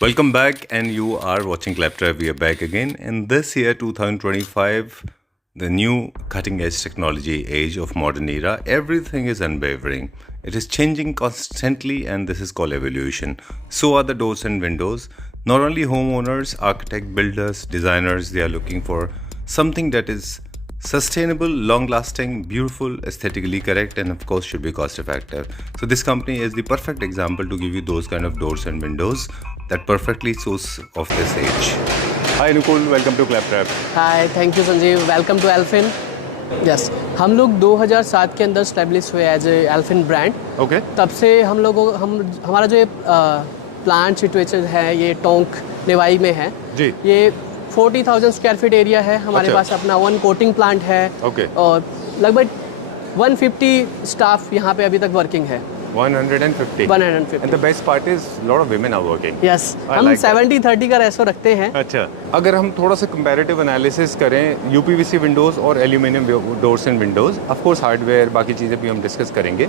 Welcome back, and you are watching Claptrap. We are back again. In this year, 2025, the new cutting edge technology age of modern era, everything is unwavering. It is changing constantly, and this is called evolution. So are the doors and windows. Not only homeowners, architect, builders, designers, they are looking for something that is sustainable, long lasting, beautiful, aesthetically correct, and of course should be cost effective. So this company is the perfect example to give you those kind of doors and windows that perfectly suits of this age. Hi Nukul, welcome to Claptrap. Hi, thank you Sanjeev, welcome to Elfin. Yes, हम लोग 2007 के अंदर establish हुए as a Elfin brand. Okay. तब से हमारा जो plant situation है ये टोंक नेवाई में है जी। ये 40,000 स्क्वायर फीट एरिया है हमारे पास। अपना वन कोटिंग प्लांट है। ओके। और लगभग 150 स्टाफ यहाँ पे अभी तक वर्किंग है। 150. 150। And the best part is lot of women are working. Yes, हम 70-30 का रेशो रखते हैं। अच्छा, अगर हम थोड़ा सा कंपैरेटिव एनालिसिस करें यूपीवीसी विंडोज और aluminium doors and Windows, of course hardware बाकी चीज़ें भी हम डिस्कस करेंगे,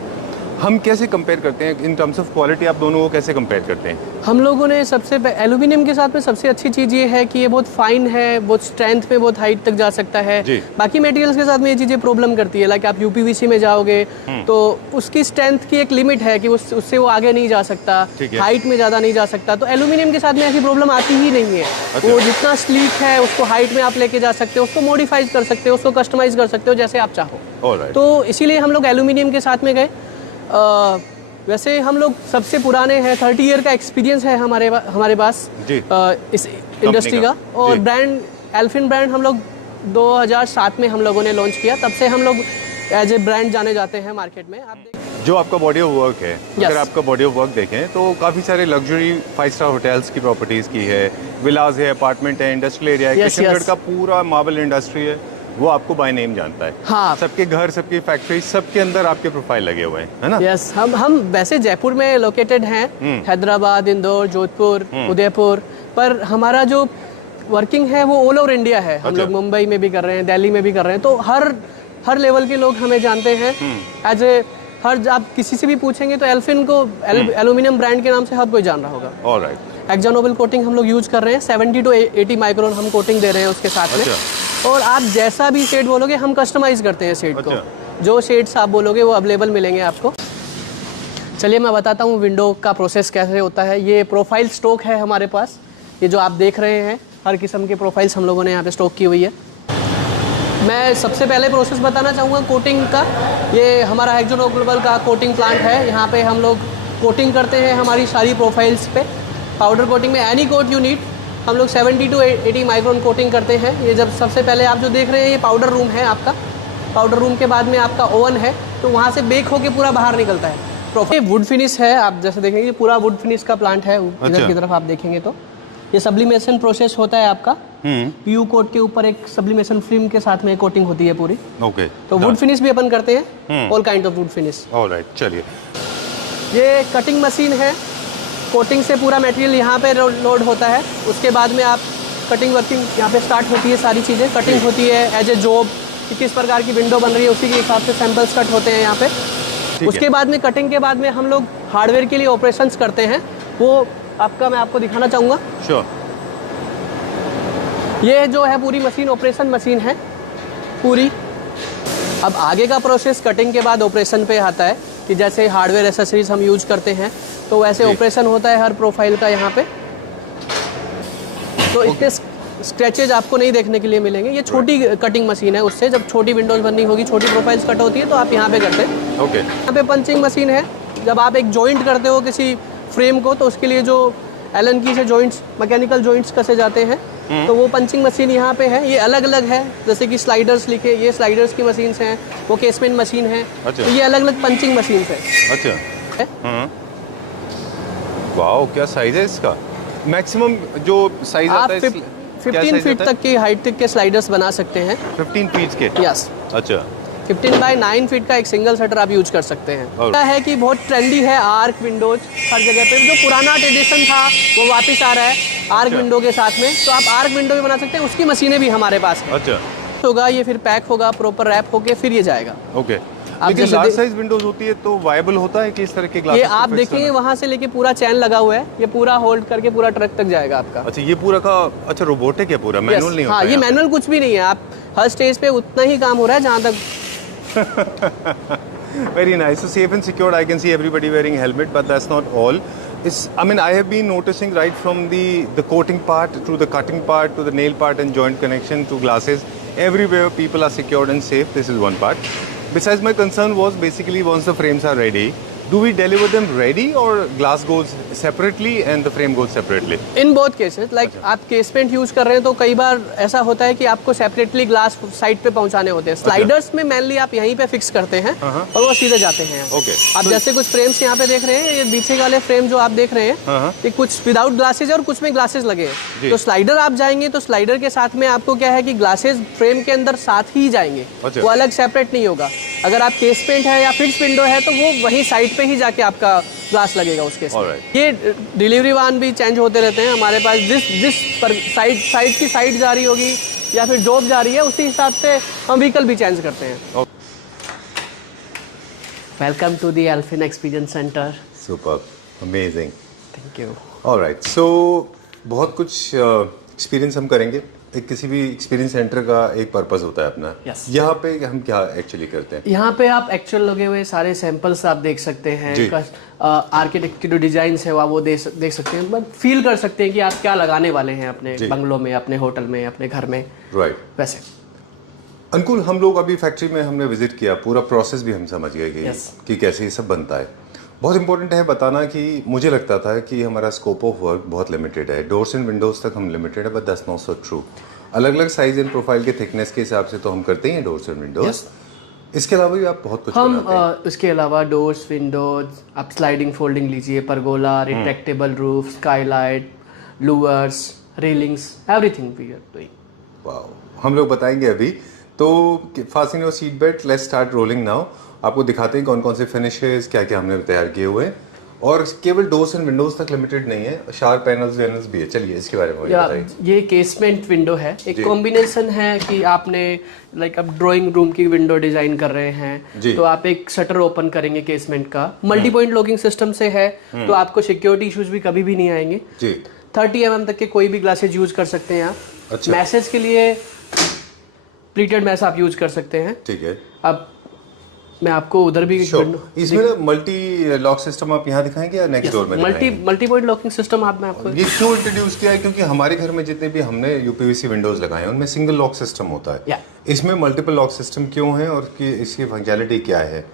हम कैसे कंपेयर करते हैं इन टर्म्स ऑफ क्वालिटी? आप दोनों को कैसे कंपेयर करते हैं? हम लोगों ने एल्यूमिनियम के साथ में सबसे अच्छी चीज़ ये है कि ये बहुत फाइन है, बहुत स्ट्रेंथ पे बहुत हाइट तक जा सकता है। बाकी मटेरियल्स के साथ में ये चीज़ें प्रॉब्लम करती है। लाइक आप यूपीवीसी में जाओगे तो उसकी स्ट्रेंथ की एक लिमिट है कि उससे वो आगे नहीं जा सकता, हाइट में ज़्यादा नहीं जा सकता। तो एल्यूमिनियम के साथ में ऐसी प्रॉब्लम आती ही नहीं है। वो जितना स्लीक है उसको हाइट में आप लेके जा सकते हो, उसको मॉडिफाइज कर सकते हो, उसको कस्टमाइज कर सकते हो जैसे आप चाहो। तो इसीलिए हम लोग एल्यूमिनियम के साथ में गए। वैसे हम लोग सबसे पुराने हैं, 30 ईयर का एक्सपीरियंस है हमारे पास इस इंडस्ट्री का। और ब्रांड एल्फिन ब्रांड हम लोग 2007 में हम लोगों ने लॉन्च किया। तब से हम लोग एज ए ब्रांड जाने जाते हैं मार्केट में। आप जो आपका बॉडी ऑफ वर्क है, अगर आपका बॉडी ऑफ वर्क देखें तो काफ़ी सारे लग्जरी 5 स्टार होटल्स की प्रॉपर्टीज़ की है, विलाज है, अपार्टमेंट है, इंडस्ट्रियल एरिया है, किशनगढ़ का पूरा मार्बल इंडस्ट्री है, वो आपको बाय नेम जानता है। हाँ, सबके घर, सबकी फैक्ट्री, सबके अंदर आपके प्रोफाइल लगे हुए हैं, है ना? यस, हम वैसे जयपुर में लोकेटेड हैं, हैदराबाद, इंदौर, जोधपुर, उदयपुर, पर हमारा जो वर्किंग है वो ऑल ओवर इंडिया है। हम लोग मुंबई में भी कर रहे हैं, दिल्ली में भी कर रहे हैं। तो हर लेवल के लोग हमें जानते हैं। एज ए आप किसी से भी पूछेंगे तो एल्फिन को एल्यूमिनियम ब्रांड के नाम से हर कोई जान रहा होगा। ऑलराइट। एक्जानोबल कोटिंग हम लोग यूज कर रहे हैं, 70 to 80 माइक्रोन हम कोटिंग दे रहे हैं उसके साथ में। और आप जैसा भी शेड बोलोगे हम कस्टमाइज करते हैं शेड को। जो शेड्स आप बोलोगे वो अवेलेबल मिलेंगे आपको। चलिए मैं बताता हूँ विंडो का प्रोसेस कैसे होता है। ये प्रोफाइल स्टॉक है हमारे पास। ये जो आप देख रहे हैं हर किस्म के प्रोफाइल्स हम लोगों ने यहाँ पे स्टॉक की हुई है। मैं सबसे पहले प्रोसेस बताना चाहूँगा कोटिंग का। ये हमारा हेक्साग्लोबल का कोटिंग प्लांट है। यहाँ पे हम लोग कोटिंग करते हैं हमारी सारी प्रोफाइल्स पे। पाउडर कोटिंग में एनी कोट यू नीड हम लोग 70 to 80 माइक्रोन कोटिंग करते हैं। ये जब सबसे पहले आप जो देख रहे हैं ये पाउडर रूम है आपका। पाउडर रूम के बाद में आपका ओवन है, तो वहाँ से बेक होके पूरा बाहर निकलता है। ये वुड फिनिश है, आप जैसे देखेंगे पूरा वुड फिनिश का प्लांट है। इधर की तरफ आप देखेंगे तो ये सब्लिमेशन प्रोसेस होता है आपका। पीयू कोट के ऊपर एक सब्लिमेशन फिल्म के साथ में कोटिंग होती है पूरी। ओके। तो वुड फिनिश भी अपन करते हैं, all kind of would finish. Alright, चलिए। ये कटिंग मशीन है। कोटिंग से पूरा मटेरियल यहाँ पे लोड होता है। उसके बाद में आप कटिंग वर्किंग यहाँ पे स्टार्ट होती है। सारी चीज़ें कटिंग होती है एज ए जॉब कि किस प्रकार की विंडो बन रही है उसी के हिसाब से सैंपल्स कट होते हैं यहाँ पे। उसके बाद में कटिंग के बाद में हम लोग हार्डवेयर के लिए ऑपरेशंस करते हैं। वो मैं आपको दिखाना चाहूँगा। श्योर। ये जो है पूरी मशीन ऑपरेशन मशीन है पूरी। अब आगे का प्रोसेस कटिंग के बाद ऑपरेशन पे आता है कि जैसे हार्डवेयर एसेसरीज हम यूज करते हैं तो वैसे ऑपरेशन होता है हर प्रोफाइल का यहाँ पे। तो इतने स्क्रैचेज आपको नहीं देखने के लिए मिलेंगे। ये छोटी कटिंग मशीन है, उससे जब छोटी विंडोज बननी होगी, छोटी प्रोफाइल्स कट होती है तो आप यहाँ पे करते हैं। ओके। यहाँ पे पंचिंग मशीन है। जब आप एक जॉइंट करते हो किसी फ्रेम को तो उसके लिए जो एलन की से जॉइंट्स, मैकेनिकल जॉइंट्स कसे जाते हैं, तो वो पंचिंग मशीन यहाँ पे है। ये अलग अलग है, जैसे कि स्लाइडर्स लिखे, ये स्लाइडर्स की मशीन्स हैं। वो केसमेंट मशीन है। तो ये अलग अलग पंचिंग मशीन है। अच्छा। वाओ, क्या साइज है इसका? मैक्सिमम जो साइज आता है 15 फीट तक की हाइट तक के स्लाइडर्स बना सकते हैं। 15 फीट के? यस। अच्छा। 15 बाय 9 फीट का एक सिंगल शटर आप यूज कर सकते हैं। क्या है कि बहुत ट्रेंडी है आर्क विंडोज हर जगह पे। जो पुराना ट्रेडिशन था वो वापस आ रहा है आर्क विंडो के साथ में। तो आप आर्क विंडो भी बना सकते हैं, उसकी मशीनें भी हमारे पास हैं। अच्छा। होगा ये फिर पैक होगा, प्रॉपर रैप होके फिर ये जाएगा। ओके। आप लेकिन जैसे लार्ज साइज विंडोज होती है तो वायबल होता है कि इस तरह के ये ग्लासेस आप देखेंगे वहाँ से लेके पूरा चैन लगा हुआ है, ये पूरा होल्ड करके पूरा ट्रक तक जाएगा आपका। अच्छा, ये पूरा का अच्छा रोबोटिक है पूरा, मैनुअल नहीं होता हाँ, है ये यहाँ पे? मैनुअल कुछ भी नहीं है, आप हर स्टेज पे उतना ही काम हो रहा है जहाँ तक। Very nice. So safe and secured. I can see everybody wearing helmet, but that's not all. I mean, I have been noticing right from the coating part to the cutting part to the nail part and joint connection to glasses. Everywhere people are secured and safe. This is one part. Besides, my concern was basically once the frames are ready, do we deliver them ready or glass goes separately and the frame goes separately? In both cases like आप case paint use कर रहे हैं तो कई बार ऐसा होता है कि आपको सेपरेटली ग्लास साइड पे पहुंचाने होते हैं। स्लाइडर्स में मेनली आप यहीं पे फिक्स करते हैं और वो सीधे जाते हैं। Okay. आप जैसे कुछ फ्रेम्स यहाँ पे देख रहे हैं, ये पीछे वाले फ्रेम जो आप देख रहे हैं ये कुछ विदाउट ग्लासेज और कुछ में ग्लासेज लगे हैं। तो स्लाइडर आप जाएंगे तो स्लाइडर के साथ में आपको क्या है कि ग्लासेज फ्रेम के अंदर साथ ही जाएंगे, वो अलग सेपरेट नहीं होगा। अगर आप केस पेंट है या फिक्स विंडो है तो वो वही साइड पे ही जाके आपका ग्लास लगेगा उसके साथ। ये डिलीवरी वाहन भी चेंज होते रहते हैं हमारे पास, जिस पर साइड की साइड जा रही होगी या फिर जॉब जा रही है उसी हिसाब से हम व्हीकल भी चेंज करते हैं। Welcome to the Elfin experience centre. Superb. Amazing. Thank you. Alright. So बहुत कुछ एक्सपीरियंस हम करेंगे। एक किसी भी एक्सपीरियंस सेंटर का एक पर्पस होता है अपना। Yes. यहाँ पे हम क्या एक्चुअली करते हैं? यहाँ पे आप एक्चुअल लगे हुए सारे सैंपल्स आप देख सकते हैं, आर्किटेक्ट की जो डिजाइन है वो देख सकते हैं, बट फील कर सकते हैं कि आप क्या लगाने वाले हैं अपने बंगलों में, अपने होटल में, अपने घर में। राइट। वैसे अनुकूल, हम लोग अभी फैक्ट्री में हमने विजिट किया, पूरा प्रोसेस भी हम समझ गए कि कैसे ये सब बनता है। बहुत इंपॉर्टेंट है बताना कि मुझे लगता था कि हमारा स्कोप ऑफ वर्क बहुत लिमिटेड है, डोर्स एंड विंडोज तक हम लिमिटेड है, but that's not so true. अलग अलग साइज एंड प्रोफाइल के थिकनेस के हिसाब से तो हम करते हैं डोर्स एंड विंडोज। इसके अलावा भी आप बहुत कुछ बनाते हैं। इसके अलावा डोर्स, विंडोज, आप स्लाइडिंग फोल्डिंग लीजिए, pergola, retractable roof, skylight, louvres, railings, everything we are doing. Wow, हम लोग बताएंगे अभी। तो fasting your seat belt, let's start rolling now. आपको दिखाते हैं कौन कौन से फिनिशेस क्या क्या हमने तैयार किए हुए हैं, और केवल डोर्स एंड विंडोज तक लिमिटेड नहीं है, शार्प पैनल्स भी है। चलिए इसके बारे में बताइए। ये केसमेंट विंडो है, एक कॉम्बिनेशन है कि आपने लाइक आप ड्राइंग रूम की विंडो डिजाइन कर रहे हैं तो आप एक शटर ओपन करेंगे केसमेंट का, मल्टी पॉइंट लॉकिंग सिस्टम से है तो आपको सिक्योरिटी इश्यूज भी कभी भी नहीं आएंगे। 30 mm तक के कोई भी ग्लासेज यूज कर सकते हैं आप। अच्छा। मैसेज के लिए प्लीटेड मैस आप यूज कर सकते हैं। ठीक है। अब मैं आपको उधर भी इसमें मल्टी लॉक सिस्टम आप यहाँ दिखाएंगे या नेक्स्ट डोर में? मल्टी पॉइंट लॉकिंग सिस्टम आप मैं आपको ये क्यों इंट्रोड्यूस किया है? क्योंकि हमारे घर में जितने भी हमने यूपीवीसी विंडोज लगाए हैं उनमें सिंगल लॉक सिस्टम होता है। इसमें मल्टीपल लॉक सिस्टम क्यों है और इसकी फंक्शनैलिटी क्या है?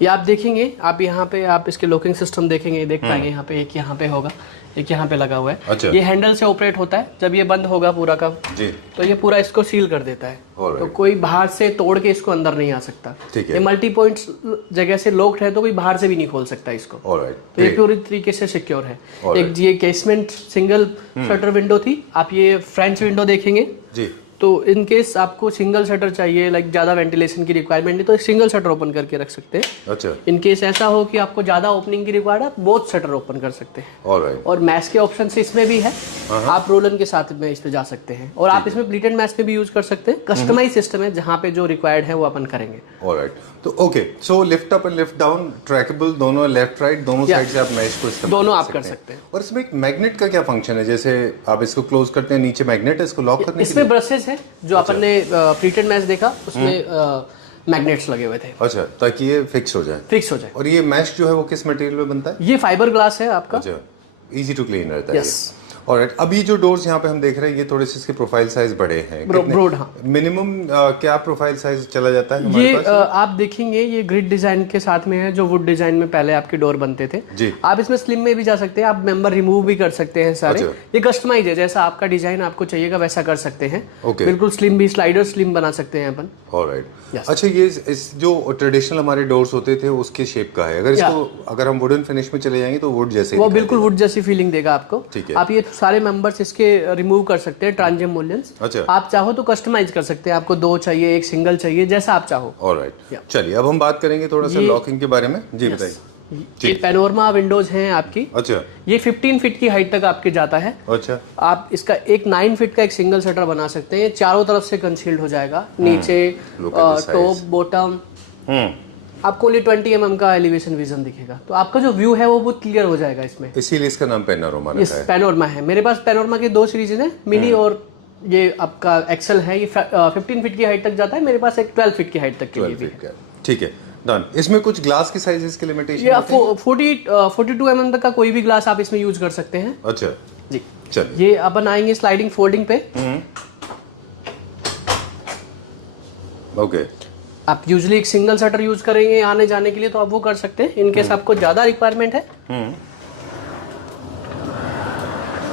ये आप देखेंगे, आप यहाँ पे आप इसके लॉकिंग सिस्टम देखेंगे, देख पाएंगे यहाँ पे एक यहाँ पे होगा, एक यहाँ पे लगा हुआ है। अच्छा। ये हैंडल से ऑपरेट होता है, जब ये बंद होगा पूरा का जी तो ये पूरा इसको सील कर देता है, तो कोई बाहर से तोड़ के इसको अंदर नहीं आ सकता। ये मल्टी पॉइंट्स जगह से लॉक्ड है तो कोई बाहर से भी नहीं खोल सकता इसको। तो ये पूरी तरीके से सिक्योर है। एक ये केसमेंट सिंगल शटर विंडो थी, आप ये फ्रेंच विंडो देखेंगे जी, तो इन केस आपको सिंगल शटर चाहिए, लाइक ज़्यादा वेंटिलेशन की रिक्वायरमेंट नहीं तो सिंगल शटर ओपन करके रख सकते हैं। अच्छा। इन केस ऐसा हो कि आपको ज़्यादा ओपनिंग की रिक्वायर्ड है, बोथ शटर ओपन कर सकते हैं। और मैश के ऑप्शन से इसमें भी है, आप रोलन के साथ में इस पे जा सकते हैं, और आप इसमें प्लीटेड मैश में भी यूज कर सकते हैं। कस्टमाइज सिस्टम है, जहाँ पे जो रिक्वायर्ड है वो अपन करेंगे। ऑलराइट, तो okay, so lift up and lift down, trackable, दोनों लेफ्ट राइट दोनों साइड से आप मैश को इस्तेमाल दोनों आप कर सकते हैं। और इसमें एक मैग्नेट का क्या फंक्शन है? जैसे आप इसको क्लोज करते हैं, नीचे मैग्नेट है इसको लॉक करने के लिए? इसमें ब्रशेस है, जो अपन ने प्लीटेड मैश देखा उसमें मैग्नेट्स लगे हुए थे। अच्छा, ताकि ये फिक्स हो जाए। और ये मैश जो है वो किस मटेरियल में बनता है? ये फाइबर ग्लास है आपका। अच्छा, इजी टू क्लीन रहता है। ऑलराइट, अभी जो डोर्स यहाँ पे हम देख रहे हैं ये थोड़े से इसके प्रोफाइल साइज बड़े हैं, ब्रॉड। हाँ, मिनिमम क्या प्रोफाइल साइज चला जाता है हमारे ये पास? आप देखेंगे ये ग्रिड डिजाइन के साथ में है, जो वुड डिजाइन में पहले आपके डोर बनते थे जी। आप इसमें स्लिम में भी जा सकते हैं, आप मेंबर रिमूव भी कर सकते हैं सारे। ये कस्टमाइज है, जैसा आपका डिजाइन आपको चाहिएगा वैसा कर सकते हैं। बिल्कुल स्लिम भी, स्लाइडर स्लिम बना सकते हैं अपन। ऑलराइट, अच्छा, ये इस जो ट्रेडिशनल हमारे डोर्स होते थे उसके शेप का है, अगर हम वुडन फिनिश में चले जाएंगे तो वुड जैसे वो बिल्कुल वुड जैसी फीलिंग देगा आपको। आप ये सारे मेंबर्स इसके रिमूव कर सकते हैं, ट्रांजियम मूल्यंस। अच्छा। आप चाहो तो कस्टमाइज कर सकते हैं, आपको 2 चाहिए, एक सिंगल चाहिए, जैसा आप चाहो। ऑलराइट, चलिए अब हम बात करेंगे थोड़ा सा लॉकिंग के बारे में। जी बताइए। ये पैनोरमा विंडोज हैं आपकी। अच्छा। ये 15 फीट की हाइट तक आपके जाता है। अच्छा। आप इसका एक 9 फीट का एक सिंगल शटर बना सकते हैं, चारों तरफ से कंसील्ड हो जाएगा, नीचे, टॉप, बॉटम। आपको ओनली 20 mm का एलिवेशन विजन दिखेगा, तो आपका जो व्यू है वो बहुत क्लियर हो जाएगा इसमें। इसीलिए इसका नाम पैनोरमा रखा इस है। पैनोरमा है। मेरे पास पैनोरमा के 2 सीरीज हैं, मिनी और ये आपका एक्सेल है। ये 15 फीट की हाइट तक जाता है, मेरे पास एक 12 फीट की हाइट तक के लिए भी है। ठीक है, डन। इसमें कुछ ग्लास के साइजेस के लिमिटेशन ये 42 mm तक का कोई भी ग्लास आप इसमें यूज कर सकते हैं। अच्छा जी, चलिए। ये अपन आएंगे स्लाइडिंग फोल्डिंग पे। ओके। आप यूजुअली एक सिंगल शटर यूज करेंगे आने जाने के लिए, तो आप वो कर सकते हैं। इनकेस आपको ज्यादा रिक्वायरमेंट है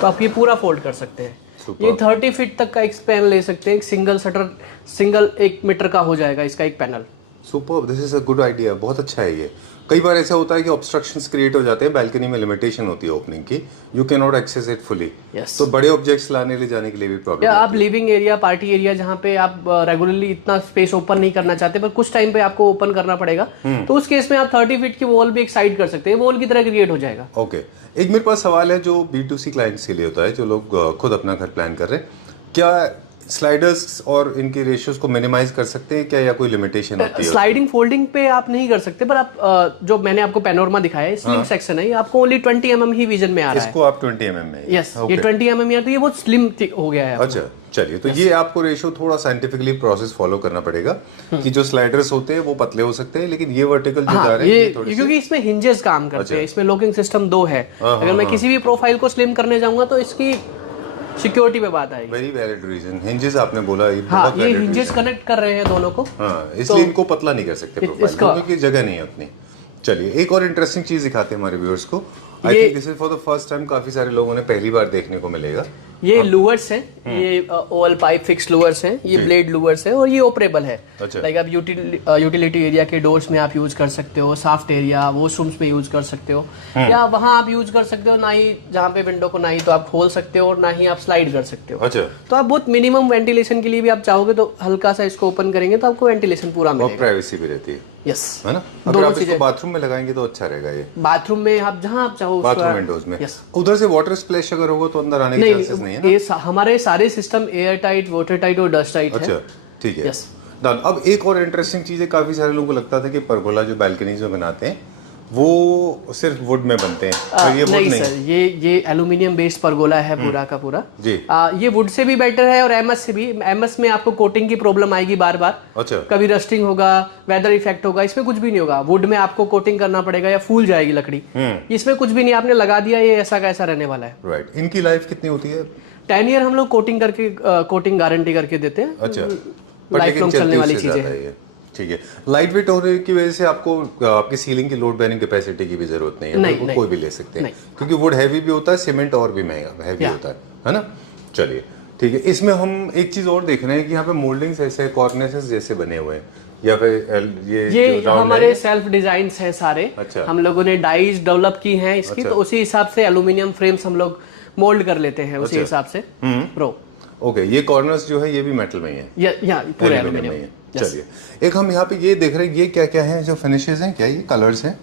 तो आप ये पूरा फोल्ड कर सकते हैं। ये 30 फीट तक का एक स्पैन ले सकते हैं। एक सिंगल शटर, सिंगल 1 मीटर का हो जाएगा इसका एक panel. Super, this is a good idea, बहुत अच्छा है ये। कई बार ऐसा होता है कि ऑब्स्ट्रक्शंस क्रिएट हो जाते हैं, बैल्कनी में लिमिटेशन होती है ओपनिंग की, you can not access it fully. तो बड़े ऑब्जेक्ट्स लाने ले जाने के लिए भी प्रॉब्लम। या आप लिविंग एरिया, पार्टी एरिया जहाँ पे आप रेगुलरली इतना स्पेस ओपन नहीं करना चाहते पर कुछ टाइम पे आपको ओपन करना पड़ेगा, तो उस केस में आप 30 फीट की वॉल भी एक साइड कर सकते हैं, वॉल की तरह क्रिएट हो जाएगा। ओके। एक मेरे पास सवाल है जो B2C क्लाइंट्स के लिए होता है, जो लोग खुद अपना घर प्लान कर रहे हैं, क्या स्लाइडर्स और इनकी रेशियोज को मिनिमाइज कर सकते हैं क्या, या कोई लिमिटेशन होती है? स्लाइडिंग फोल्डिंग पे आप नहीं कर सकते, पर आप जो मैंने आपको पैनोरमा दिखाया है, स्लिम सेक्शन है, ये आपको ओनली 20 mm ही विजन में आ रहा है। इसको आप 20 mm में? यस, ये 20 mm है, तो ये बहुत स्लिम हो गया है। अच्छा चलिए, तो ये आपको रेशियो थोड़ा साइंटिफिकली प्रोसेस फॉलो करना पड़ेगा कि जो स्लाइडर्स होते हैं वो पतले हो सकते हैं, लेकिन ये वर्टिकल जो जा रहे हैं ये थोड़े, क्योंकि इसमें हिंजेस काम करते हैं, इसमें लॉकिंग सिस्टम 2 है। अगर मैं किसी भी प्रोफाइल को स्लिम करने जाऊंगा तो इसकी सिक्योरिटी पे बात आएगी। Very valid reason. हिंजेस आपने बोला, ये बहुत ये हिंजेस कनेक्ट कर रहे हैं दोनों को। इसलिए इनको पतला नहीं कर सकते प्रोफाइल, क्योंकि जगह नहीं है उतनी। चलिए, एक और इंटरेस्टिंग चीज दिखाते हैं हमारे व्यूअर्स को। आई think this is for the first time, काफी सारे लोगों ने पहली बार देखने को मिलेगा। ये लूवर्स हैं, ये ओवल पाइप फिक्स लूवर्स हैं, ये ब्लेड लूवर्स है और ये ऑपरेबल है। लाइक आप यूटिलिटी एरिया के डोर्स में आप यूज कर सकते हो, सॉफ्ट एरिया वॉशरूम्स में यूज कर सकते हो, या वहां आप यूज कर सकते हो, ना ही जहाँ पे विंडो को ना ही तो आप खोल सकते हो और ना ही आप स्लाइड कर सकते हो। अच्छा, तो आप बहुत मिनिमम वेंटिलेशन के लिए भी आप चाहोगे तो हल्का सा इसको ओपन करेंगे तो आपको वेंटिलेशन पूरा मिलेगा, प्राइवेसी भी रहती है। यस, है ना? अगर आप इसको बाथरूम में लगाएंगे तो अच्छा रहेगा। ये बाथरूम में आप जहाँ आप चाहो, बाथरूम विंडोज में। उधर से वाटर स्प्लैश अगर होगा तो अंदर आने के चांसेस नहीं है ना? ये हमारे सारे system air tight, water tight और डस्ट टाइट है। अच्छा ठीक है, डन। अब एक और इंटरेस्टिंग चीज है, काफी सारे लोगों को लगता था कि परगोला जो बैल्कनीज में बनाते हैं वो सिर्फ वुड में बनते हैं, तो ये नहीं सर, ये एल्यूमिनियम बेस्ड परगोला है पूरा का पूरा जी। ये वुड से भी बेटर है और एमएस से भी। एमएस में आपको कोटिंग की प्रॉब्लम आएगी बार बार। अच्छा, कभी रस्टिंग होगा, वेदर इफेक्ट होगा, इसमें कुछ भी नहीं होगा। वुड में आपको कोटिंग करना पड़ेगा या फूल जाएगी लकड़ी, इसमें कुछ भी नहीं, आपने लगा दिया, ये ऐसा का ऐसा रहने वाला है। राइट। इनकी लाइफ कितनी होती है? 10 ईयर हम लोग कोटिंग करके, कोटिंग गारंटी करके देते हैं। अच्छा, लाइफ लॉन्ग चलने वाली चीजें हैं। ठीक है। लाइट वेट होने की वजह से आपको आपकी सीलिंग की लोड बेयरिंग कैपेसिटी की भी जरूरत नहीं है, नहीं, कोई भी ले सकते हैं, क्योंकि वुड हैवी भी होता है, सीमेंट और भी महंगा हैवी होता है ना? चलिए ठीक है। इसमें हम एक चीज और देख रहे हैं कि यहाँ पे मोल्डिंग्स ऐसे कॉर्निसेस जैसे बने हुए हैं, या फिर ये हमारे सेल्फ डिजाइन हैं सारे। अच्छा, हम लोगों ने डाइज डेवलप की हैं इसकी। अच्छा। तो उसी हिसाब से एल्यूमिनियम फ्रेम्स हम लोग मोल्ड कर लेते हैं उसी हिसाब से। प्रो ओके, ये कॉर्नर्स जो है ये भी मेटल में ही है या पूरे एल्यूमिनियम में। चलिए, एक हम यहाँ पे ये देख रहे हैं, ये क्या क्या है जो फिनिशेस हैं, क्या ये कलर्स हैं?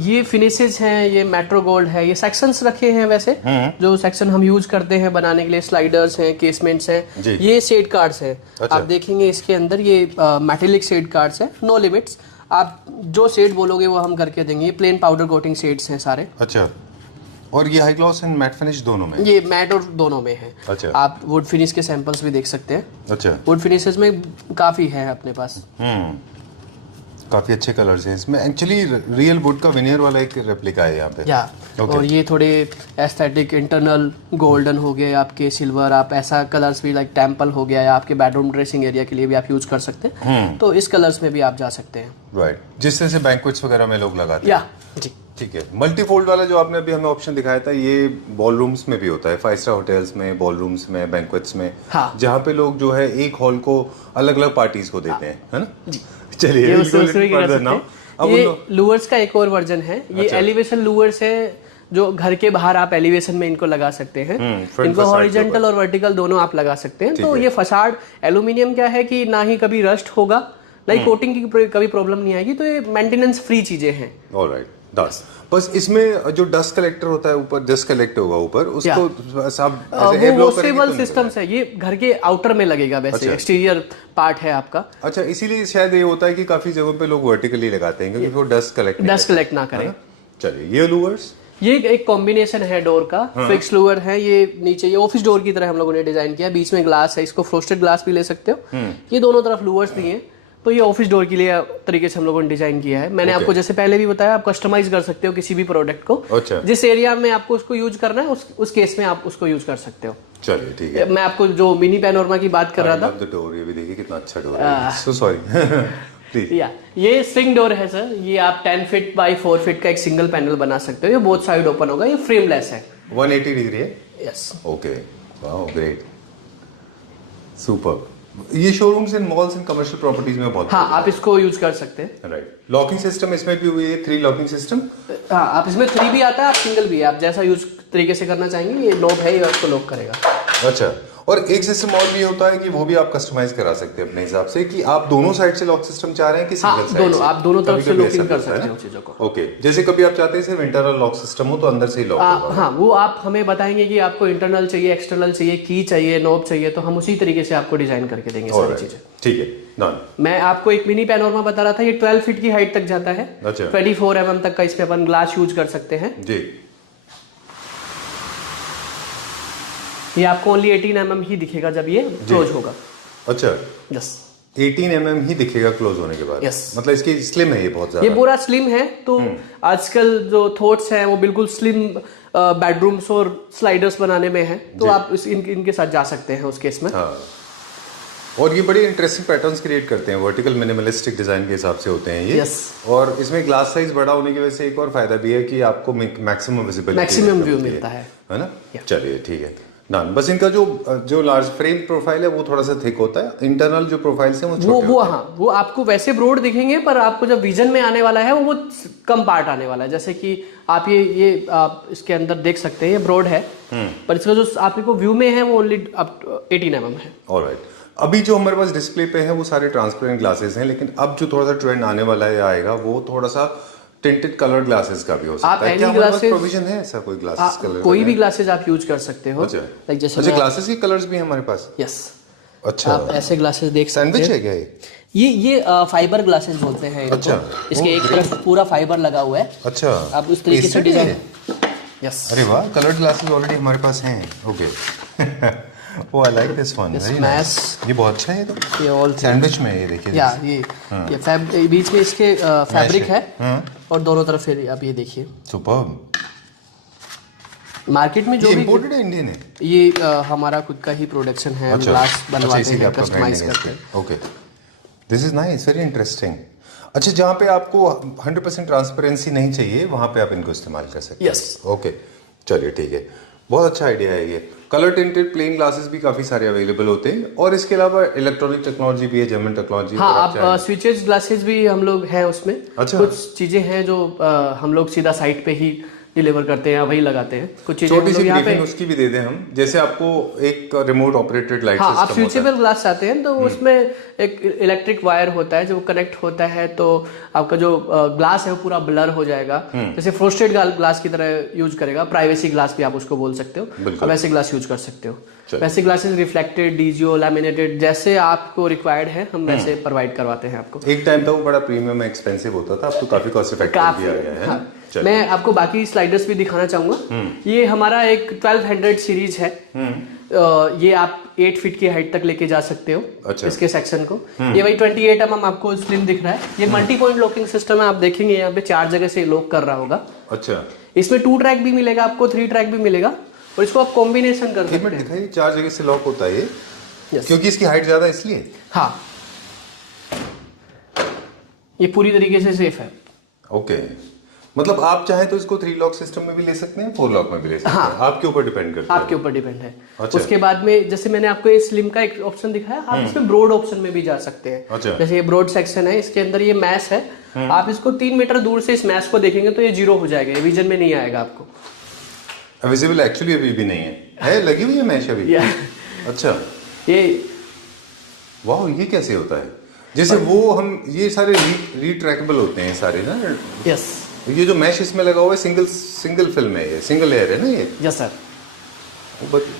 ये फिनिशेस हैं, ये मेट्रो गोल्ड है, ये सेक्शंस रखे हैं वैसे जो सेक्शन हम यूज करते हैं बनाने के लिए। स्लाइडर्स हैं, केसमेंट्स हैं, ये शेड कार्ड्स हैं। अच्छा। आप देखेंगे इसके अंदर ये मेटेलिक शेड कार्ड्स हैं, नो लिमिट्स। आप जो शेड बोलोगे वो हम करके देंगे। ये प्लेन पाउडर कोटिंग शेड्स हैं सारे। अच्छा, और ये high gloss and matte finish दोनों में? ये मैट और दोनों में है। अच्छा, आप वुड फिनिश के सैंपल्स भी देख सकते हैं। अच्छा, वुड फिनिशेस में काफी है अपने पास। काफी अच्छे कलर्स हैं इसमें। एक्चुअली रियल वुड का विनियर वाला एक रेप्लिका है यहाँ पे। या और ये थोड़े एस्थेटिक इंटरनल गोल्डन हो गए आपके, सिल्वर, आप ऐसा कलर्स भी लाइक टेम्पल हो गया, या आपके बेडरूम ड्रेसिंग एरिया के लिए भी आप यूज कर सकते हैं। तो इस कलर्स में भी आप जा सकते हैं। राइट, जिस तरह से बैंक्वेट्स वगैरह में लोग लगाते हैं। जी ठीक है। मल्टी फोल्ड वाला जो आपने अभी हमें ऑप्शन दिखाया था, ये बॉल रूम्स में भी होता है, 5 स्टार होटल्स में, बॉल रूम्स में, बैंक्वेट्स में। हाँ। जहाँ पे लोग जो है एक हॉल को अलग अलग पार्टीज को देते हैं, है ना? चलिए, ये लूवर्स का एक और वर्जन है। ये एलिवेशन लूवर्स है जो घर के बाहर आप एलिवेशन में इनको लगा सकते हैं। इनको हॉरिजॉन्टल और वर्टिकल दोनों आप लगा सकते हैं। तो ये फसाड एल्यूमिनियम क्या है कि ना ही कभी रस्ट होगा, ना ही कोटिंग की कभी प्रॉब्लम नहीं आएगी। तो ये मेंटेनेंस फ्री चीजें हैं। ऑलराइट, 10। बस इसमें जो डस्ट कलेक्टर होता है ऊपर, डस्ट कलेक्ट होगा ऊपर, उसको सब ऐसे वो वॉशेबल सिस्टम्स है, ये घर के आउटर में लगेगा वैसे, एक्सटीरियर पार्ट है आपका। अच्छा, इसीलिए शायद ये होता है कि काफी जगहों पे लोग वर्टिकली लगाते हैं क्योंकि वो डस्ट कलेक्ट ना करें। चलिए, ये लूवर्स, ये एक कॉम्बिनेशन है डोर का, फिक्स लूवर है। ये नीचे ये ऑफिस डोर की तरह हम लोगों ने डिजाइन किया, बीच में ग्लास है, इसको फ्रोस्टेड ग्लास भी ले सकते हो। ये दोनों तरफ लूवर्स दिए हैं, तो ये ऑफिस डोर के लिए तरीके से हम लोगों ने डिजाइन किया है। मैंने आपको जैसे पहले भी बताया, आप कस्टमाइज कर सकते हो किसी भी प्रोडक्ट को। अच्छा। जिस एरिया में आपको उसको यूज करना है उस केस में आप उसको यूज कर सकते हो। चलिए ठीक है। मैं आपको जो मिनी पैनोरमा की बात कर रहा था, डोर, ये भी देखिए कितना अच्छा डोर है। So sorry. ये स्विंग डोर है सर। ये आप 10 फीट बाई 4 फीट का एक सिंगल पैनल बना सकते हो। ये बोथ साइड ओपन होगा, ये फ्रेमलेस है। 180 डिग्री है। Yes. Okay, wow, great, super. ये showrooms in malls and commercial properties में बहुत, हाँ, आप इसको यूज कर सकते हैं। राइट। लॉकिंग सिस्टम इसमें भी हुई है, 3 लॉकिंग सिस्टम। हाँ, आप इसमें 3 भी आता है, आप सिंगल भी है, आप जैसा यूज तरीके से करना चाहेंगे। ये नॉब है, ये आपको लॉक करेगा। अच्छा, और एक सिस्टम और भी होता है कि वो भी आप कस्टमाइज करा सकते हैं अपने हिसाब से, कि आप दोनों साइड से लॉक सिस्टम चाह रहे हैं कि सिंगल साइड दोनों, से? आप दोनों तरफ से लॉकिंग कर सकते हैं हो चीजों को। ओके, जैसे कभी आप चाहते हैं सिर्फ इंटरनल लॉक सिस्टम हो तो अंदर से ही लॉक होगा। हाँ, वो आप हमें बताएंगे कि आपको इंटरनल चाहिए, एक्सटर्नल चाहिए, की चाहिए, नॉब चाहिए, तो हम उसी तरीके से आपको डिजाइन करके देंगे सारी चीजें। ठीक है, डन। मैं आपको एक मिनी पैनोरमा बता रहा था, ये 12 फीट की हाइट तक जाता है। अच्छा। 24 mm तक का इसमें अपन ग्लास यूज कर सकते हैं जी। ये आपको ओनली 18 mm ही दिखेगा जब ये क्लोज होगा। अच्छा, यस, 18 mm ही दिखेगा क्लोज होने के बाद। Yes. मतलब इसकी स्लिम है ये बहुत ज्यादा। ये पूरा स्लिम है। तो आजकल जो थॉट्स हैं वो बिल्कुल स्लिम बेडरूम्स और स्लाइडर्स बनाने में है, तो आप इनके साथ जा सकते हैं उस केस में। हाँ। और ये बड़े इंटरेस्टिंग पैटर्न्स क्रिएट करते हैं, वर्टिकल मिनिमलिस्टिक डिजाइन के हिसाब से होते हैं ये। Yes. और इसमें ग्लास साइज बड़ा होने की वजह से एक और फायदा भी है कि आपको मैक्सिमम विजिबिलिटी, मैक्सिमम व्यू मिलता है ना। चलिए ठीक है, डन। बस इनका जो लार्ज फ्रेम प्रोफाइल है वो थोड़ा सा थिक होता है, इंटरनल जो प्रोफाइल्स हैं वो छोटे होते हैं। हाँ, वो आपको वैसे ब्रॉड दिखेंगे, पर आपको जब विजन में आने वाला है वो कम पार्ट आने वाला है। जैसे कि आप ये आप इसके अंदर देख सकते हैं, ये ब्रॉड है, पर इसका जो आपको व्यू में है वो ओनली 18 mm है। ऑलराइट। अभी जो हमारे पास डिस्प्ले पे है वो सारे ट्रांसपेरेंट ग्लासेस हैं, लेकिन अब जो थोड़ा सा ट्रेंड आने वाला है आएगा वो थोड़ा सा टिंटेड कलर ग्लासेस का भी हो सकता है। क्या हमारे पास प्रोविजन है ऐसा कोई ग्लासेस कलर? कोई भी ग्लासेस आप यूज कर सकते हो। अच्छा, जैसे ग्लासेस के कलर्स भी हैं हमारे पास। यस। अच्छा, आप ऐसे ग्लासेस देख सकते हैं। सैंडविच है क्या ये फाइबर ग्लासेस बोलते हैं इनको। अच्छा, इसके एक तरफ पूरा फाइबर लगा हुआ है। अच्छा, आप उस तरीके से डिजाइन। यस। अरे वाह, कलर्ड ग्लासेस ऑलरेडी हमारे पास हैं। ओके। वो I like this one, very nice. ये बहुत अच्छा है। तो ये ऑल सैंडविच में ये देखिए, ये बीच में इसके फैब्रिक है और दोनों तरफ फिर आप ये देखिए। सुपर्ब। मार्केट में जो भी इंपोर्टेड है, इंडियन है ये, हमारा खुद का ही प्रोडक्शन है। ग्लास बनवाते हैं, कस्टमाइज करते हैं। Okay, this is nice, very interesting. अच्छा, जहाँ पे आपको 100% ट्रांसपेरेंसी नहीं चाहिए वहाँ पे आप इनको इस्तेमाल कर सकते हैं। यस। ओके, चलिए ठीक है, बहुत अच्छा आइडिया है ये। कलर टिंटेड प्लेन ग्लासेस भी काफी सारे अवेलेबल होते हैं, और इसके अलावा इलेक्ट्रॉनिक टेक्नोलॉजी भी है, जर्मन टेक्नोलॉजी। हाँ, आप स्विचेस ग्लासेस भी हम लोग हैं उसमें। अच्छा। कुछ चीजें हैं जो हम लोग सीधा साइट पे ही डिलीवर करते हैं, वही लगाते हैं। कुछ चीजें छोटी सी यहाँ पे उसकी भी दे दें हम, जैसे आपको एक रिमोट ऑपरेटेड लाइट हाँ, सिस्टम आप स्विचेबल ग्लास चाहते हैं तो उसमें एक इलेक्ट्रिक वायर होता है जो कनेक्ट होता है, तो आपका जो ग्लास है वो पूरा ब्लर हो जाएगा। जैसे फ्रोस्टेड ग्लास की तरह यूज करेगा, प्राइवेसी ग्लास भी आप उसको बोल सकते हो, आप ऐसे ग्लास यूज कर सकते हो। वैसे ग्लासेस रिफ्लेक्टेड, डीजीओ, लैमिनेटेड जैसे आपको रिक्वायर्ड है हम वैसे प्रोवाइड करवाते हैं आपको। एक टाइम था वो बड़ा प्रीमियम एक्सपेंसिव होता था, अब तो काफी कॉस्ट इफेक्टिव भी आ गया है। हाँ, मैं आपको बाकी स्लाइडर्स भी दिखाना चाहूंगा। ये हमारा एक 1200 सीरीज है। ये आप 8 फीट की हाइट तक लेके जा सकते हो। अच्छा। इसके सेक्शन को। ये वही 28 mm आपको स्लिम दिख रहा है। ये मल्टी पॉइंट लॉकिंग सिस्टम है, आप देखेंगे यहाँ पे 4 जगह से लॉक कर रहा होगा। अच्छा, इसमें 2 ट्रैक भी मिलेगा आपको, 3 ट्रैक भी मिलेगा, और इसको आप कॉम्बिनेशन कर सकते हैं। दिखाइए, 4 जगह से लॉक होता है ये। क्योंकि इसकी हाइट ज्यादा इसलिए। हाँ, ये पूरी तरीके से सेफ है। ओके, मतलब आप चाहें तो इसको 3 लॉक सिस्टम में भी ले सकते हैं, 4 लॉक में भी ले सकते हैं। आपके ऊपर डिपेंड करता है। आपके ऊपर डिपेंड है। अच्छा। उसके बाद में जैसे मैंने आपको ये स्लिम का एक ऑप्शन दिखाया, आप इसमें ब्रॉड ऑप्शन में भी जा सकते हैं। अच्छा। जैसे ये ब्रॉड सेक्शन है, इसके अंदर ये मैश है। आप इसको 3 मीटर दूर से इस मैश को देखेंगे तो ये 0 हो जाएगा, ये विजन में नहीं आएगा आपको। विजिबल एक्चुअली अभी भी नहीं है लगी हुई है मैश अभी। अच्छा, ये वाह, ये कैसे होता है? जैसे वो हम ये सारे रिट्रैकेबल होते हैं सारे ना। यस, ये जो मैश इसमें लगा हुआ है सिंगल फिल्म है, ये सिंगल लेयर है ना ये? Yes sir.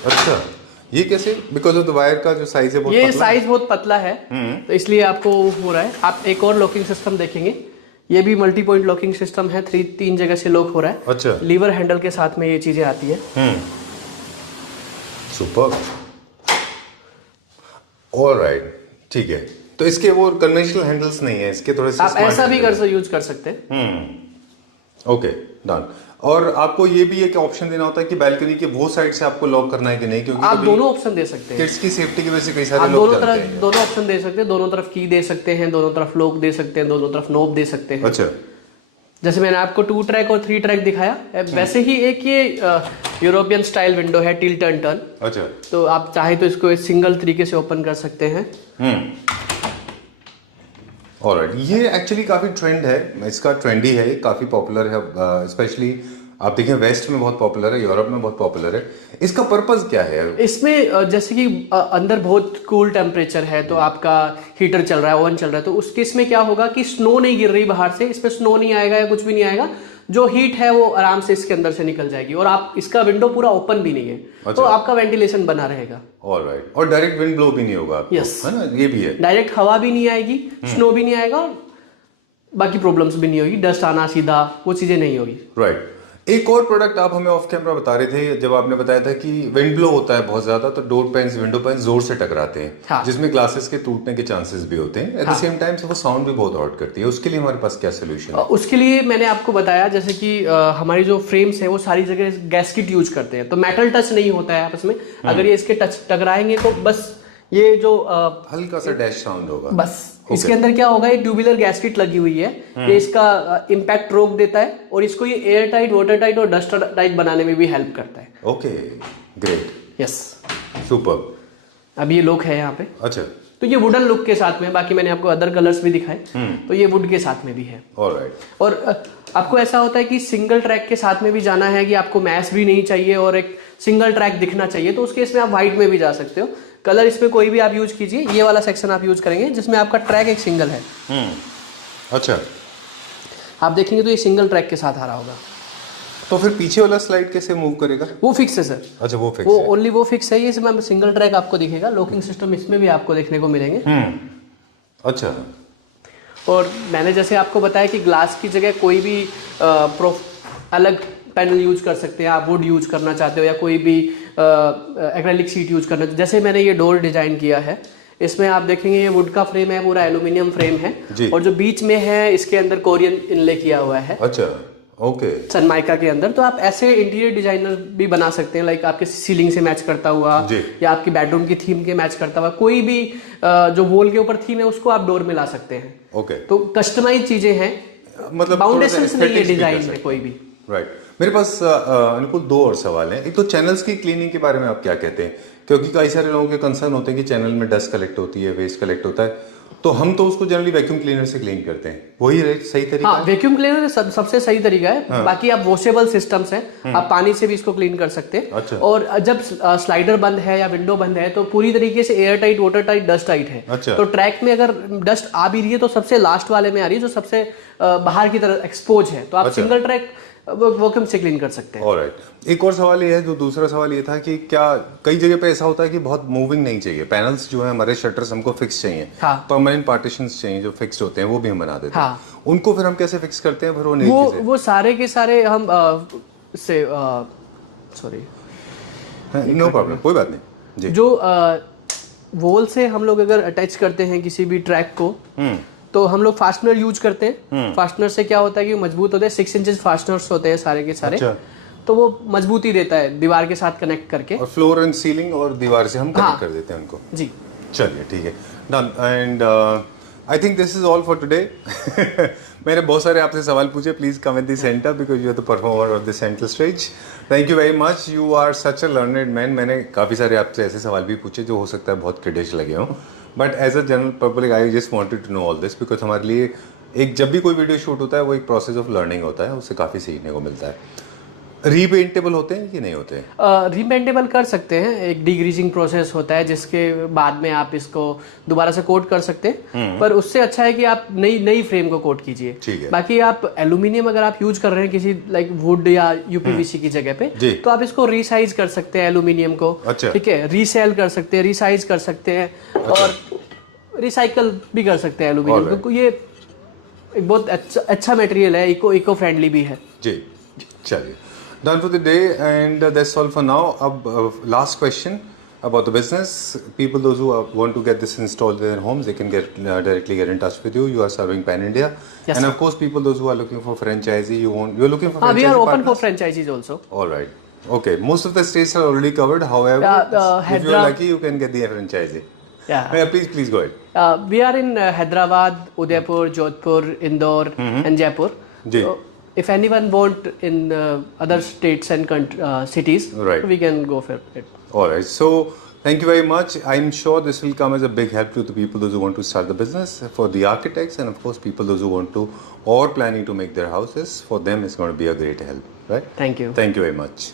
अच्छा, ये कैसे? बिकॉज ऑफ द वायर का जो साइज है बहुत ये पतला साइज बहुत पतला है, तो इसलिए आपको हो रहा है। आप एक और लॉकिंग सिस्टम देखेंगे, ये भी मल्टी पॉइंट लॉकिंग सिस्टम है, तीन जगह से लॉक हो रहा है। अच्छा। लीवर हैंडल के साथ में ये चीजें आती है। सुपर। ऑलराइट, ठीक है। तो इसके वो कन्वेंशनल हैंडल्स नहीं है, इसके थोड़े से आप ऐसा भी यूज कर सकते हैं। Okay, done. और आपको ये भी एक ऑप्शन देना होता है कि बालकनी के वो साइड से आपको लॉक करना है कि नहीं, क्योंकि आप दोनों ऑप्शन दे सकते हैं। किड्स की सेफ्टी की वजह से कई आप सारे लोग जानते हैं। दोनों ऑप्शन दे सकते हैं, दोनों तरफ की दे सकते हैं, दोनों तरफ लॉक दे सकते हैं, दोनों तरफ नॉब दे सकते हैं। अच्छा। जैसे मैंने आपको 2 ट्रैक और 3 ट्रैक दिखाया, वैसे ही एक ये यूरोपियन स्टाइल विंडो है, टिल्ट एंड टर्न। अच्छा। तो आप चाहे तो इसको सिंगल तरीके से ओपन कर सकते हैं। ऑलराइट, ये एक्चुअली काफी ट्रेंड है, इसका ट्रेंडी है, ये काफी पॉपुलर है, स्पेशली आप देखें वेस्ट में बहुत पॉपुलर है, यूरोप में बहुत पॉपुलर है। इसका पर्पस क्या है? इसमें जैसे कि अंदर बहुत कूल टेम्परेचर है, तो आपका हीटर चल रहा है, ओवन चल रहा है, तो उस केस में क्या होगा कि स्नो नहीं गिर रही बाहर से, इसमें स्नो नहीं आएगा या कुछ भी नहीं आएगा। जो हीट है वो आराम से इसके अंदर से निकल जाएगी, और आप इसका विंडो पूरा ओपन भी नहीं है। अच्छा। तो आपका वेंटिलेशन बना रहेगा। ऑलराइट, और डायरेक्ट विंड ब्लो भी नहीं होगा आपको, यस, है ना? ये भी है, डायरेक्ट हवा भी नहीं आएगी, स्नो भी नहीं आएगा, और बाकी प्रॉब्लम्स भी नहीं होगी, डस्ट आना सीधा, वो चीजें नहीं होगी। राइट। एक और प्रोडक्ट आप हमें ऑफ कैमरा बता रहे थे, जब आपने बताया था कि विंड ब्लो होता है बहुत ज्यादा, तो डोर पैन्स, विंडो पैन्स जोर से टकराते हैं। हाँ। जिसमें ग्लासेस के टूटने के चांसेस भी होते हैं। एट द सेम टाइम वो साउंड भी बहुत आउट करती है। उसके लिए हमारे पास क्या सोल्यूशन है? उसके लिए मैंने आपको बताया, जैसे कि हमारी जो फ्रेम्स है वो सारी जगह गैस्किट यूज करते हैं, तो मेटल टच नहीं होता है आपस में। अगर ये इसके टच टकराएंगे तो बस ये जो हल्का सा डैश साउंड होगा बस। इसके अंदर क्या होगा, ये ट्यूबुलर गैस्केट लगी हुई है, ये इसका इम्पैक्ट रोक देता है, और इसको ये एयर टाइट, वाटर टाइट और डस्ट टाइट बनाने में भी हेल्प करता है। Okay, great, yes, super. अब ये लुक है यहाँ पे। अच्छा, तो ये वुडन लुक के साथ में, बाकी मैंने आपको अदर कलर्स भी दिखाए, तो ये वुड के साथ में भी है। ऑलराइट। और आपको ऐसा होता है कि सिंगल ट्रैक के साथ में भी जाना है, कि आपको मैश भी नहीं चाहिए और एक सिंगल ट्रैक दिखना चाहिए, तो उस केस में आप व्हाइट में भी जा सकते हो। कलर इसमें कोई भी आप यूज कीजिए, ये वाला सेक्शन आप यूज करेंगे जिसमें आपका ट्रैक एक सिंगल है। अच्छा, आप देखेंगे तो ये सिंगल ट्रैक के साथ आ रहा होगा। तो फिर पीछे वाला स्लाइड कैसे मूव करेगा? वो फिक्स है सर। अच्छा, वो फिक्स वो है। ओनली वो फिक्स है, ये इसमें सिंगल ट्रैक आपको दिखेगा। लॉकिंग सिस्टम इसमें भी आपको देखने को मिलेंगे। अच्छा। और मैंने जैसे आपको बताया कि ग्लास की जगह कोई भी अलग पैनल यूज कर सकते हैं। आप वुड यूज करना चाहते हो या कोई भी एक्रेलिक शीट यूज करना, जैसे मैंने ये डोर डिजाइन किया है, इसमें आप देखेंगे ये वुड का फ्रेम है, पूरा एल्यूमिनियम फ्रेम है, और जो बीच में है इसके अंदर कोरियन इनले किया हुआ है। अच्छा, ओके, सनमाइका के अंदर। तो आप ऐसे इंटीरियर डिजाइनर भी बना सकते हैं, लाइक आपके सीलिंग से मैच करता हुआ या आपकी बेडरूम की थीम के मैच करता हुआ, कोई भी जो वॉल के ऊपर थीम है उसको आप डोर में ला सकते हैं। ओके, तो कस्टमाइज चीजें हैं, मतलब बाउंडेशंस नहीं है डिजाइन में कोई भी। राइट। मेरे पास अनुकुल 2 और सवाल हैं। एक तो चैनल्स की क्लीनिंग के बारे में आप क्या कहते हैं? क्योंकि कई सारे लोगों के कंसर्न होते हैं कि चैनल में डस्ट कलेक्ट होती है, वेस्ट कलेक्ट होता है, तो हम तो उसको जनरली वैक्यूम क्लीनर से क्लीन करते हैं। वही सही तरीका है? वैक्यूम क्लीनर सबसे सही तरीका है। बाकी आप वॉशेबल सिस्टम्स हैं, आप पानी से भी इसको क्लीन कर सकते हैं। अच्छा। और जब स्लाइडर बंद है या विंडो बंद है तो पूरी तरीके से air tight, water tight, dust tight है। अच्छा। तो ट्रैक में अगर डस्ट आ भी रही है तो सबसे लास्ट वाले में आ रही है, जो सबसे बाहर की तरफ एक्सपोज है, तो आप सिंगल ट्रैक वैक्यूम से क्लीन कर सकते हैं। ऑलराइट। एक और सवाल ये है, जो दूसरा सवाल ये था कि क्या कई जगह पे ऐसा होता है कि बहुत मूविंग नहीं चाहिए, पैनल्स जो है हमारे शटर्स हमको फिक्स चाहिए, परमानेंट पार्टीशंस चाहिए जो फिक्स्ड होते हैं, वो भी हम बना देते हैं। उनको फिर हम कैसे फिक्स करते हैं? फिर वो सारे के सारे हम सॉरी, नो प्रॉब्लम, कोई बात नहीं जी। जो वॉल से हम लोग अगर अटैच करते हैं किसी भी ट्रैक को, तो हम लोग फास्टनर यूज करते हैं। फास्टनर से क्या होता है कि मजबूत होते हैं, 6 इंचेस फास्टनर्स होते हैं सारे के सारे। अच्छा। तो वो मजबूती देता है दीवार के साथ कनेक्ट करके, और फ्लोर एंड सीलिंग और दीवार से हम कनेक्ट कर देते हैं उनको जी। चलिए, ठीक है, done. And I think this is all for today. मैंने बहुत सारे आपसे सवाल पूछे। Please come at the centre because you are the performer of the central stage. Thank you very much, you are such a learned man. मैंने काफ़ी सारे आपसे ऐसे सवाल भी पूछे जो हो सकता है बहुत क्रिटिश लगे हों, but as a general public I just wanted to know all this, because हमारे लिए एक जब भी कोई वीडियो शूट होता है वो एक प्रोसेस ऑफ लर्निंग होता है, उससे काफ़ी सीखने को मिलता है। रीपेंटेबल होते हैं कि नहीं होते हैं? रीपेंटेबल कर सकते हैं, एक डीग्रीजिंग प्रोसेस होता है जिसके बाद में आप इसको दोबारा से कोट कर सकते हैं, पर उससे अच्छा है कि आप नई फ्रेम को कोट कीजिए। ठीक है। बाकी आप एल्यूमिनियम अगर आप यूज कर रहे हैं किसी लाइक वुड या यूपीवीसी की जगह पे, तो आप इसको रिसाइज कर सकते हैं एल्यूमिनियम को। अच्छा। ठीक है, रीसेल कर सकते हैं, रिसाइज कर सकते हैं, और रिसाइकल भी कर सकते हैं एल्यूमिनियम को। ये एक बहुत अच्छा मटेरियल है, इको फ्रेंडली भी है। जी, चलिए, done for the day, and that's all for now. Last question about the business. People, those who want to get this installed in their homes, they can directly get in touch with you. You are serving Pan India, Yes, and sir. of course, people, those who are looking for franchisee, you're looking for franchisee We are open partners? for franchises also. All right. Okay. Most of the states are already covered. However, if you are lucky, you can get the franchisee. Yeah. Please go ahead. We are in Hyderabad, Udaipur, Jodhpur, Indore, and Jaipur. Ji. If anyone want in other states and cities, Right. we can go for it. All right. So thank you very much. I'm sure this will come as a big help to the people those who want to start the business, for the architects, and of course people those who want to or planning to make their houses. For them, it's going to be a great help. Right? Thank you. Thank you very much.